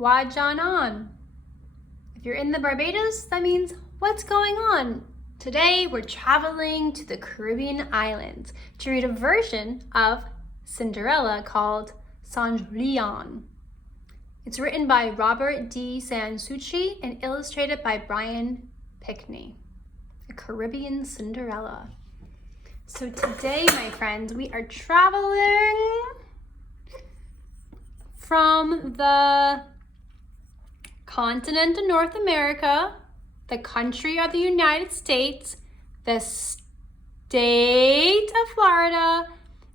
Wajanan. If you're in the Barbados, that means what's going on? Today we're traveling to the Caribbean islands to read a version of Cinderella called Cendrillon. It's written by Robert D. Sansucci and illustrated by Brian Pickney. A Caribbean Cinderella. So today, my friends, we are traveling from the continent of North America, the country of the United States, the state of Florida,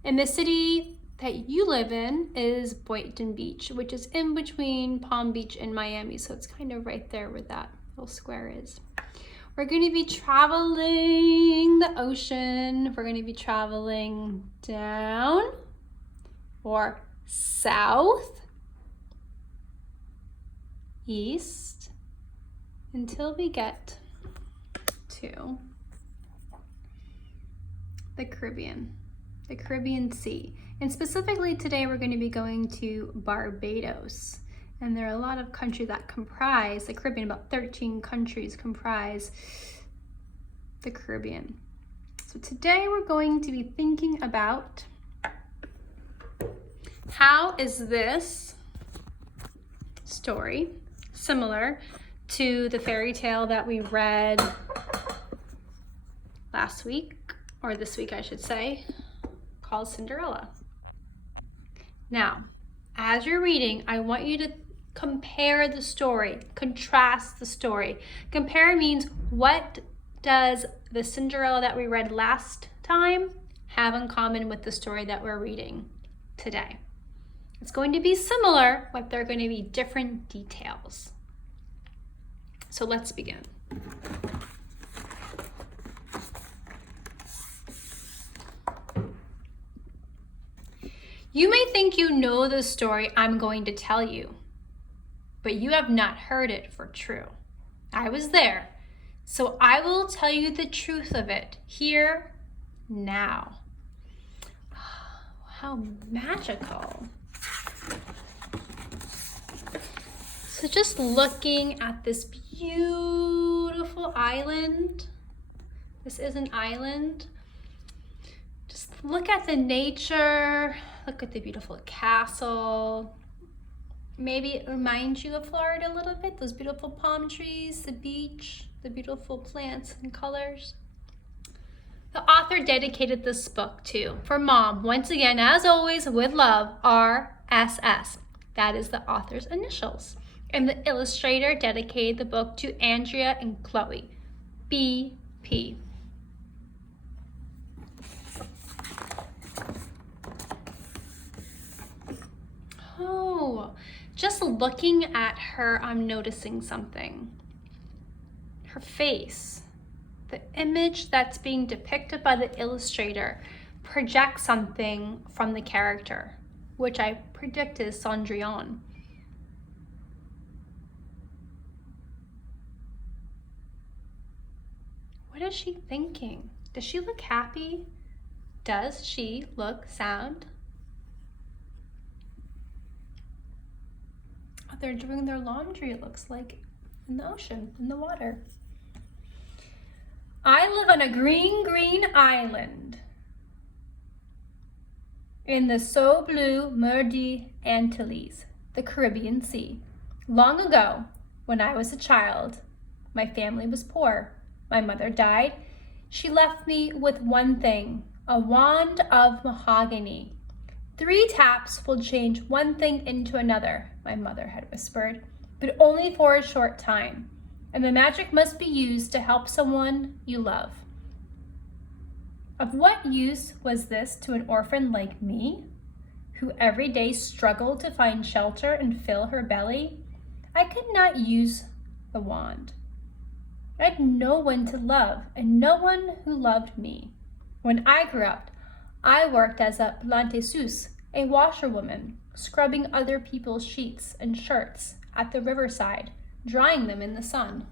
and the city that you live in is Boynton Beach, which is in between Palm Beach and Miami. So it's kind of right there where that little square is. We're going to be traveling the ocean. We're going to be traveling down or south, east, until we get to the Caribbean Sea. And specifically today, we're going to be going to Barbados. And there are a lot of countries that comprise the Caribbean. About 13 countries comprise the Caribbean. So today we're going to be thinking about how is this story similar to the fairy tale that we read last week, or this week I should say, called Cinderella. Now, as you're reading, I want you to compare the story, contrast the story. Compare means what does the Cinderella that we read last time have in common with the story that we're reading today. It's going to be similar, but there are going to be different details. So let's begin. You may think you know the story I'm going to tell you, but you have not heard it for true. I was there, so I will tell you the truth of it here, now. How magical. So just looking at this beautiful island, this is an island. Just look at the nature, look at the beautiful castle. Maybe it reminds you of Florida a little bit, those beautiful palm trees, the beach, the beautiful plants and colors. The author dedicated this book to, for Mom, once again, as always, with love, RSS. That is the author's initials. And the illustrator dedicated the book to Andrea and Chloe, BP. Oh, just looking at her, I'm noticing something. Her face, the image that's being depicted by the illustrator projects something from the character, which I predict is Cendrillon. What is she thinking? Does she look happy? Does she look sound? They're doing their laundry, it looks like, in the ocean, in the water. I live on a green island in the so blue Mer de Antilles, the Caribbean Sea. Long ago, when I was a child, my family was poor. My mother died. She left me with one thing, a wand of mahogany. 3 taps will change one thing into another, my mother had whispered, but only for a short time. And the magic must be used to help someone you love. Of what use was this to an orphan like me, who every day struggled to find shelter and fill her belly? I could not use the wand. I had no one to love and no one who loved me. When I grew up, I worked as a planteuse, a washerwoman, scrubbing other people's sheets and shirts at the riverside, drying them in the sun.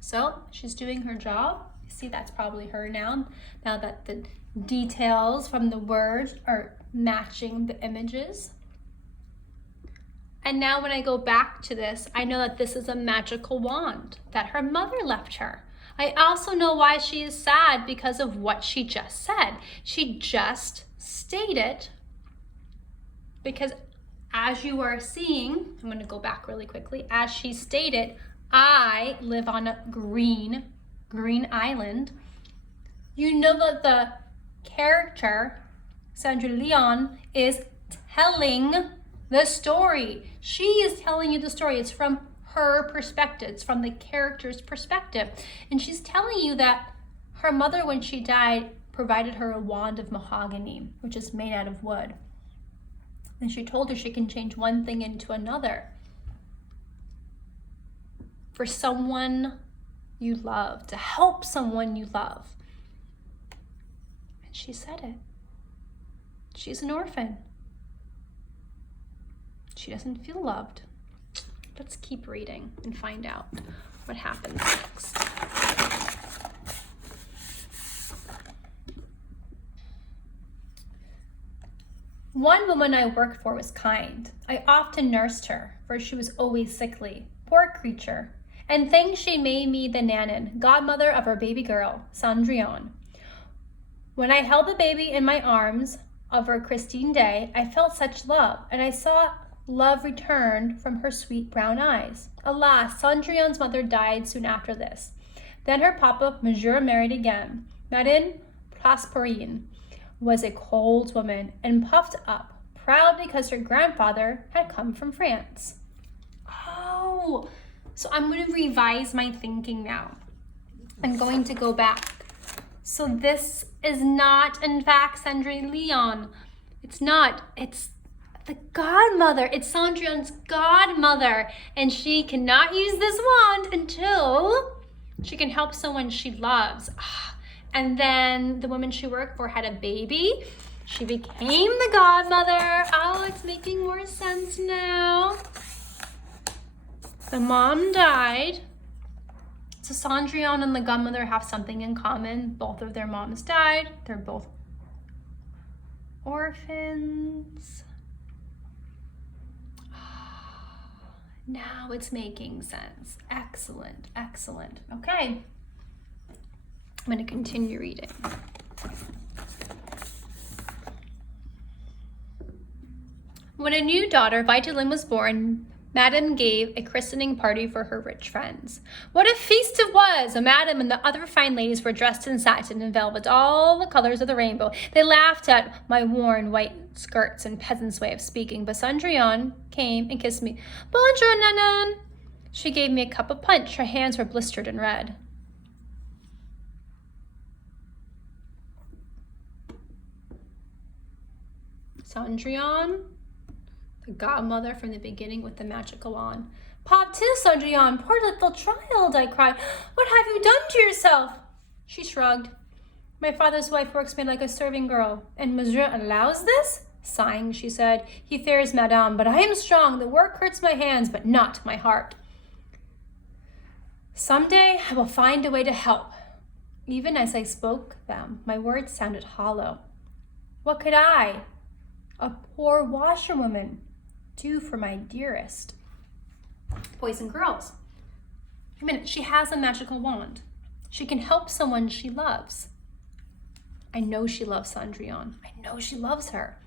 So she's doing her job. You see, that's probably her now that the details from the words are matching the images. And now when I go back to this, I know that this is a magical wand that her mother left her. I also know why she is sad because of what she just said. She just stated, because as you are seeing, I'm going to go back really quickly. As she stated, I live on a green island. You know that the character, Cendrillon, is telling the story. She is telling you the story. It's from her perspective. It's from the character's perspective. And she's telling you that her mother, when she died, provided her a wand of mahogany, which is made out of wood. And she told her she can change one thing into another for someone you love, to help someone you love. And she said it. She's an orphan. She doesn't feel loved. Let's keep reading and find out what happens next. One woman I worked for was kind. I often nursed her, for she was always sickly. Poor creature. And thanks she made me the nanan, godmother of her baby girl, Cendrillon. When I held the baby in my arms of her Christine Day, I felt such love, and I saw love returned from her sweet brown eyes. Alas, Cendrillon's mother died soon after this. Then her papa, Monsieur, married again. Madame Prosperine was a cold woman and puffed up, proud because her grandfather had come from France. Oh, so I'm going to revise my thinking now. I'm going to go back. So this is not, in fact, Cendrillon. It's not. It's the godmother. It's Cendrillon's godmother. And she cannot use this wand until she can help someone she loves. And then the woman she worked for had a baby. She became the godmother. Oh, it's making more sense now. The mom died. So Cendrillon and the godmother have something in common. Both of their moms died. They're both orphans. Now it's making sense. Excellent, excellent. Okay. I'm going to continue reading. When a new daughter, Vitaline, was born, Madame gave a christening party for her rich friends. What a feast it was! Madame and the other fine ladies were dressed in satin and velvet, all the colors of the rainbow. They laughed at my worn white skirts and peasant's way of speaking, but Cendrillon came and kissed me. Bonjour, Nanan! She gave me a cup of punch. Her hands were blistered and red. Cendrillon, the godmother from the beginning with the magical wand. Pop to Cendrillon, poor little child, I cried. What have you done to yourself? She shrugged. My father's wife works me like a serving girl, and Monsieur allows this? Sighing, she said, he fears Madame, but I am strong. The work hurts my hands, but not my heart. Someday I will find a way to help. Even as I spoke them, my words sounded hollow. What could I, a poor washerwoman, do for my dearest? Boys and girls, a minute, she has a magical wand. She can help someone she loves. I know she loves Cendrillon. I know she loves her.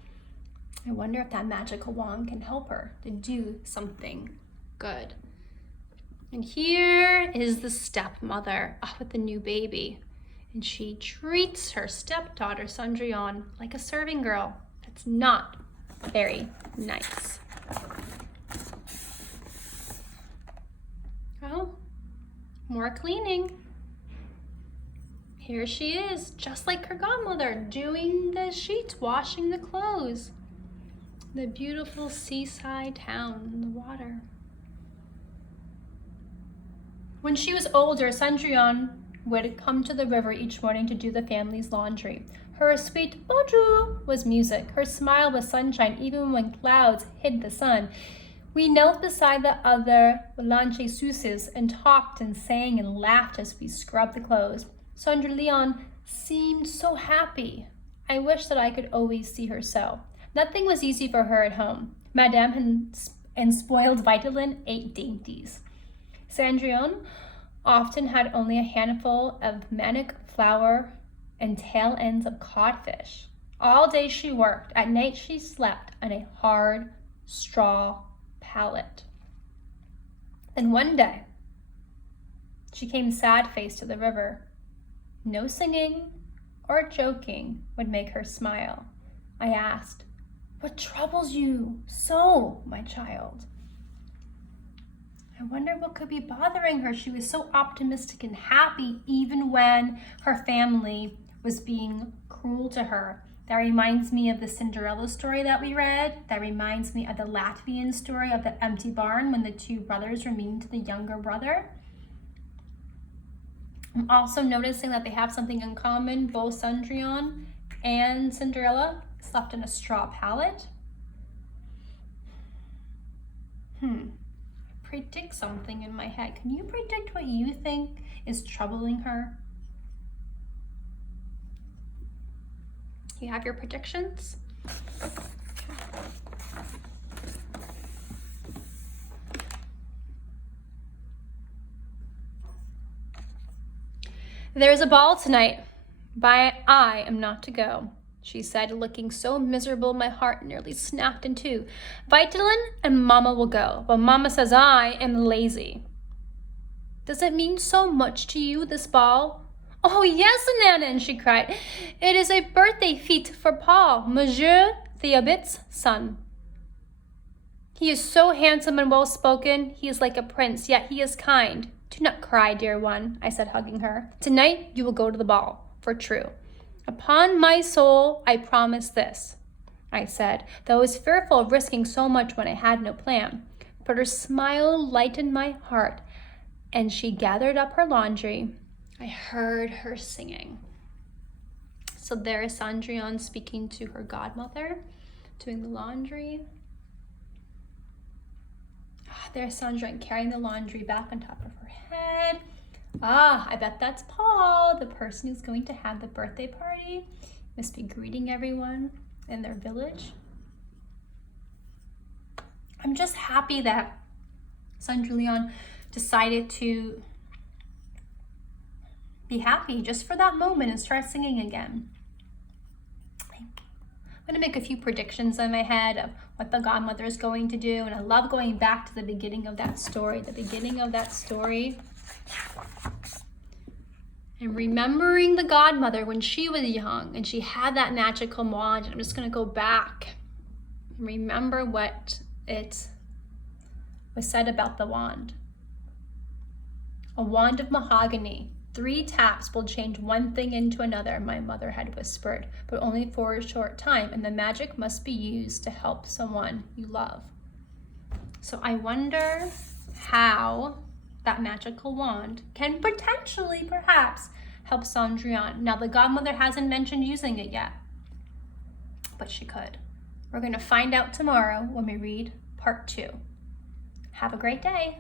I wonder if that magical wand can help her to do something good. And here is the stepmother with the new baby. And she treats her stepdaughter, Cendrillon, like a serving girl. That's not very nice. Oh, more cleaning. Here she is, just like her godmother, doing the sheets, washing the clothes. The beautiful seaside town in the water. When she was older, Cendrillon would come to the river each morning to do the family's laundry. Her sweet bonjour was music. Her smile was sunshine, even when clouds hid the sun. We knelt beside the other blanchiseuses and talked and sang and laughed as we scrubbed the clothes. Cendrillon seemed so happy. I wish that I could always see her so. Nothing was easy for her at home. Madame had and spoiled Vitalin ate dainties. Cendrillon often had only a handful of manioc flour and tail ends of codfish. All day she worked. At night she slept on a hard straw pallet. Then one day, she came sad-faced to the river. No singing or joking would make her smile. I asked, "What troubles you so, my child?" I wonder what could be bothering her. She was so optimistic and happy even when her family was being cruel to her. That reminds me of the Cinderella story that we read. That reminds me of the Latvian story of the empty barn when the two brothers were mean to the younger brother. I'm also noticing that they have something in common. Both Cendrillon and Cinderella slept in a straw pallet. Predict something in my head. Can you predict what you think is troubling her? You have your predictions? There's a ball tonight, but I am not to go, she said, looking so miserable my heart nearly snapped in two. Vitalin and Mama will go, but Mama says I am lazy. Does it mean so much to you, this ball? Oh, yes, Nanan, she cried. It is a birthday fete for Paul, Monsieur Theobald's son. He is so handsome and well-spoken. He is like a prince, yet he is kind. Do not cry, dear one, I said, hugging her. Tonight you will go to the ball, for true. Upon my soul, I promise this, I said, though I was fearful of risking so much when I had no plan. But her smile lightened my heart, and she gathered up her laundry. I heard her singing. So there is Cendrillon speaking to her godmother, doing the laundry. There's Cendrillon carrying the laundry back on top of her head. I bet that's Paul, the person who's going to have the birthday party. Must be greeting everyone in their village. I'm just happy that Cendrillon decided to be happy just for that moment and start singing again. I'm going to make a few predictions in my head of what the godmother is going to do, and I love going back to the beginning of that story, and remembering the godmother when she was young and she had that magical wand. And I'm just going to go back and remember what it was said about the wand. A wand of mahogany. 3 taps will change one thing into another, my mother had whispered, but only for a short time, and the magic must be used to help someone you love. So I wonder how that magical wand can potentially, perhaps, help Cendrillon. Now, the godmother hasn't mentioned using it yet, but she could. We're going to find out tomorrow when we read part 2. Have a great day.